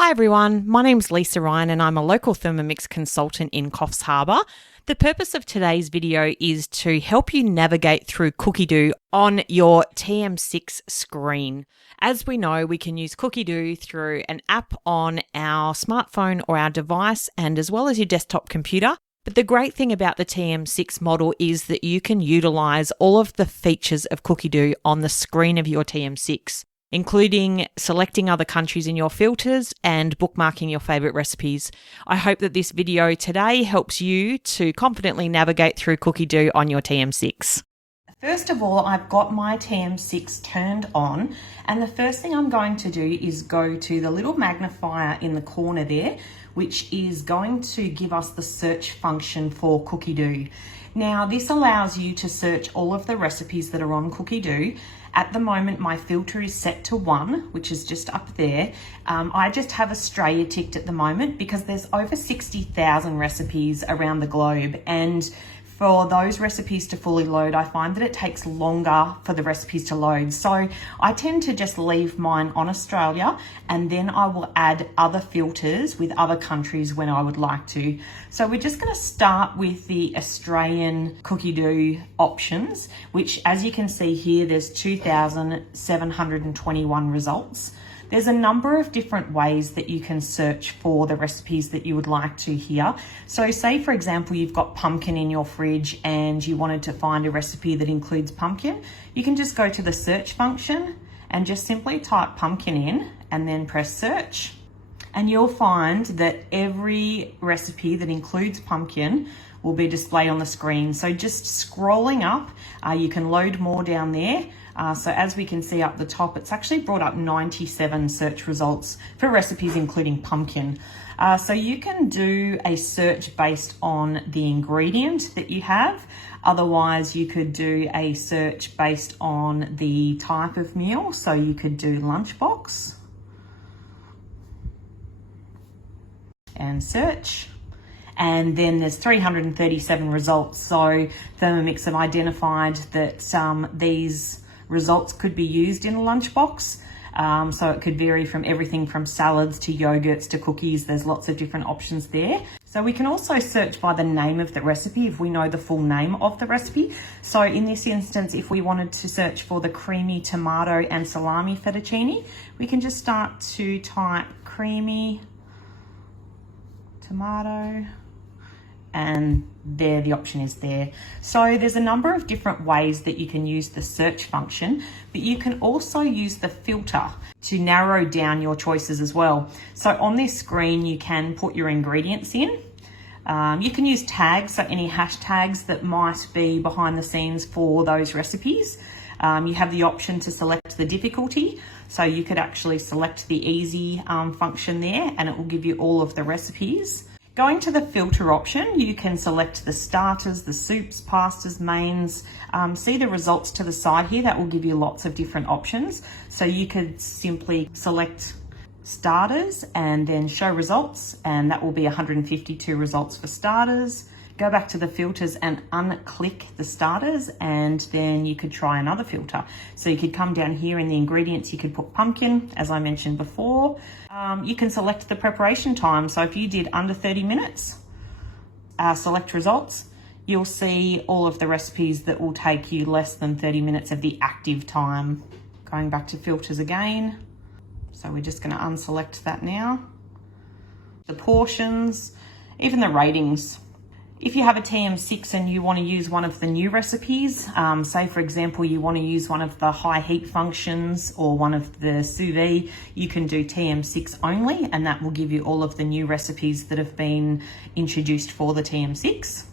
Hi everyone, my name's Lisa Ryan and I'm a local Thermomix consultant in Coffs Harbour. The purpose of today's video is to help you navigate through Cookidoo on your TM6 screen. As we know, we can use Cookidoo through an app on our smartphone or our device and as well as your desktop computer. But the great thing about the TM6 model is that you can utilise all of the features of Cookidoo on the screen of your TM6. Including selecting other countries in your filters and bookmarking your favourite recipes. I hope that this video today helps you to confidently navigate through Cookidoo on your TM6. First of all, I've got my TM6 turned on, and the first thing I'm going to do is go to the little magnifier in the corner there, which is going to give us the search function for Cookidoo. Now, this allows you to search all of the recipes that are on Cookidoo. At the moment, my filter is set to 1, which is just up there. I just have Australia ticked at the moment because there's over 60,000 recipes around the globe. And for those recipes to fully load, I find that it takes longer for the recipes to load. So I tend to just leave mine on Australia, and then I will add other filters with other countries when I would like to. So we're just going to start with the Australian Cookidoo options, which as you can see here, there's 2,721 results. There's a number of different ways that you can search for the recipes that you would like to here. So say, for example, you've got pumpkin in your fridge and you wanted to find a recipe that includes pumpkin. You can just go to the search function and just simply type pumpkin in and then press search. And you'll find that every recipe that includes pumpkin will be displayed on the screen. So just scrolling up, you can load more down there. So as we can see up the top, it's actually brought up 97 search results for recipes including pumpkin. So you can do a search based on the ingredient that you have. Otherwise, you could do a search based on the type of meal. So you could do lunchbox and search. And then there's 337 results. So Thermomix have identified that these results could be used in a lunchbox. So it could vary from everything from salads to yogurts to cookies. There's lots of different options there. So we can also search by the name of the recipe if we know the full name of the recipe. So in this instance, if we wanted to search for the creamy tomato and salami fettuccine, we can just start to type creamy tomato, and there the option is there. So there's a number of different ways that you can use the search function, but you can also use the filter to narrow down your choices as well. So on this screen, you can put your ingredients in. You can use tags, so any hashtags that might be behind the scenes for those recipes. You have the option to select the difficulty. So you could actually select the easy function there and it will give you all of the recipes. Going to the filter option, you can select the starters, the soups, pastas, mains. See the results to the side here, that will give you lots of different options. So you could simply select starters and then show results, and that will be 152 results for starters. Go back to the filters and unclick the starters, and then you could try another filter. So you could come down here in the ingredients, you could put pumpkin, as I mentioned before. You can select the preparation time. So if you did under 30 minutes, select results, you'll see all of the recipes that will take you less than 30 minutes of the active time. Going back to filters again. So we're just going to unselect that now. The portions, even the ratings. If you have a TM6 and you want to use one of the new recipes, say for example, you want to use one of the high heat functions or one of the sous vide, you can do TM6 only, and that will give you all of the new recipes that have been introduced for the TM6.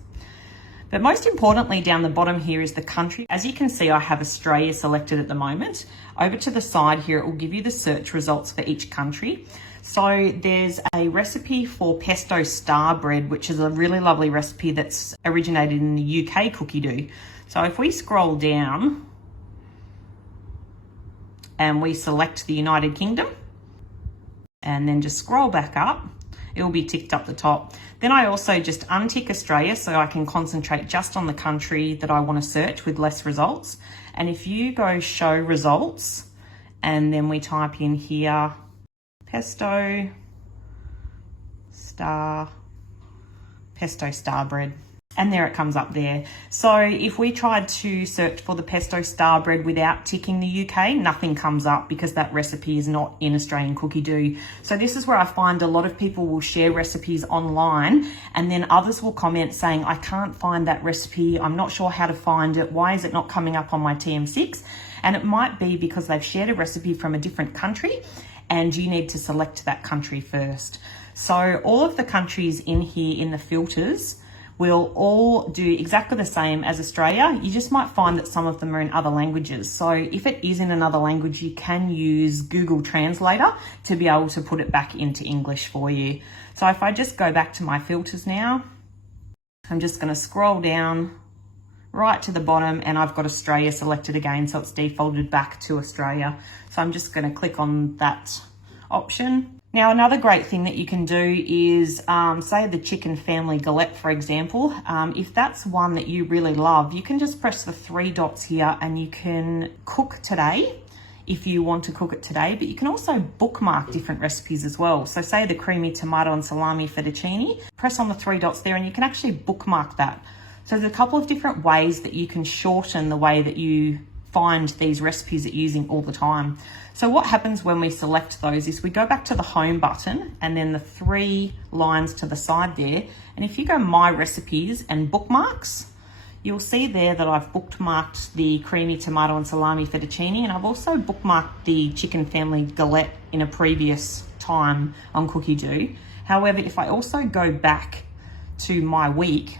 But most importantly, down the bottom here is the country. As you can see, I have Australia selected at the moment. Over to the side here, it will give you the search results for each country. So there's a recipe for pesto star bread, which is a really lovely recipe that's originated in the UK Cookidoo. So if we scroll down and we select the United Kingdom and then just scroll back up, it will be ticked up the top. Then I also just untick Australia so I can concentrate just on the country that I want to search with less results. And if you go show results and then we type in here pesto pesto star bread. And there it comes up there. So if we tried to search for the pesto star bread without ticking the UK, nothing comes up because that recipe is not in Australian Cookidoo. So this is where I find a lot of people will share recipes online and then others will comment saying, I can't find that recipe. I'm not sure how to find it. Why is it not coming up on my TM6? And it might be because they've shared a recipe from a different country and you need to select that country first. So all of the countries in here in the filters will all do exactly the same as Australia. You just might find that some of them are in other languages. So if it is in another language, you can use Google Translator to be able to put it back into English for you. So if I just go back to my filters now, I'm just going to scroll down right to the bottom and I've got Australia selected again, so it's defaulted back to Australia. So I'm just going to click on that option. Now, another great thing that you can do is, say the chicken family galette, for example. If that's one that you really love, you can just press the 3 dots here and you can cook today if you want to cook it today, but you can also bookmark different recipes as well. So say the creamy tomato and salami fettuccine, press on the 3 dots there and you can actually bookmark that. So there's a couple of different ways that you can shorten the way that you find these recipes that you're using all the time. So what happens when we select those is we go back to the home button and then the 3 lines to the side there. And if you go my recipes and bookmarks, you'll see there that I've bookmarked the creamy tomato and salami fettuccine, and I've also bookmarked the chicken family galette in a previous time on Cookidoo. However, if I also go back to my week,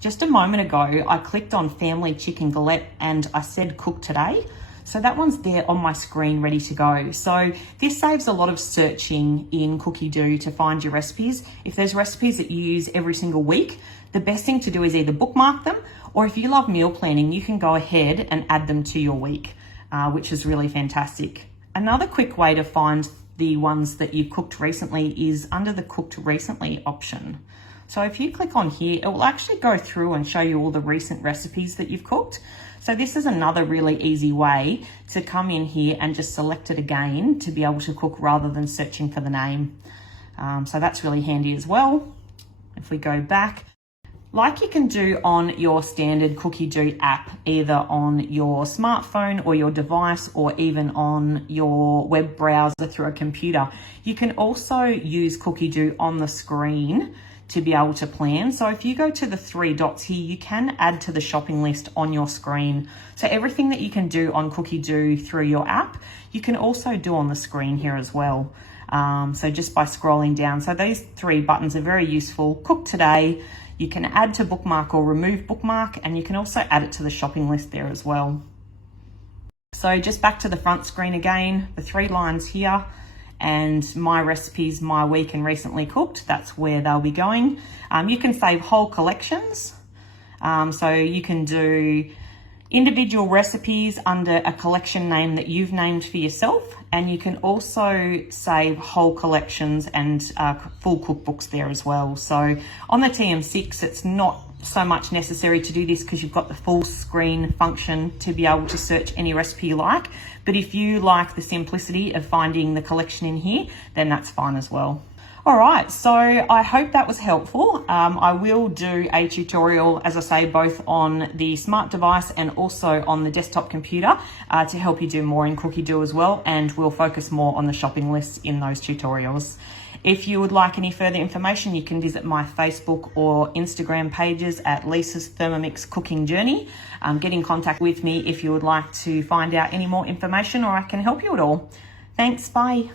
just a moment ago, I clicked on family chicken galette and I said cook today. So that one's there on my screen ready to go. So this saves a lot of searching in Cookidoo to find your recipes. If there's recipes that you use every single week, the best thing to do is either bookmark them, or if you love meal planning, you can go ahead and add them to your week, which is really fantastic. Another quick way to find the ones that you've cooked recently is under the cooked recently option. So if you click on here, it will actually go through and show you all the recent recipes that you've cooked. So this is another really easy way to come in here and just select it again to be able to cook rather than searching for the name. So that's really handy as well. If we go back, like you can do on your standard Cookidoo app, either on your smartphone or your device, or even on your web browser through a computer, you can also use Cookidoo on the screen to be able to plan. So if you go to the 3 dots here, you can add to the shopping list on your screen. So everything that you can do on Cookidoo through your app, you can also do on the screen here as well. So just by scrolling down. So these 3 buttons are very useful. Cook today, you can add to bookmark or remove bookmark, and you can also add it to the shopping list there as well. So just back to the front screen again, the 3 lines here, and my recipes, my week and recently cooked, that's where they'll be going. You can save whole collections. So you can do individual recipes under a collection name that you've named for yourself. And you can also save whole collections and full cookbooks there as well. So on the TM6, it's not so much necessary to do this because you've got the full screen function to be able to search any recipe you like. But if you like the simplicity of finding the collection in here, then that's fine as well. All right, so I hope that was helpful. I will do a tutorial, as I say, both on the smart device and also on the desktop computer to help you do more in Cookidoo as well, and we'll focus more on the shopping lists in those tutorials. If you would like any further information, you can visit my Facebook or Instagram pages at Lisa's Thermomix Cooking Journey. Get in contact with me if you would like to find out any more information, or I can help you at all. Thanks, bye.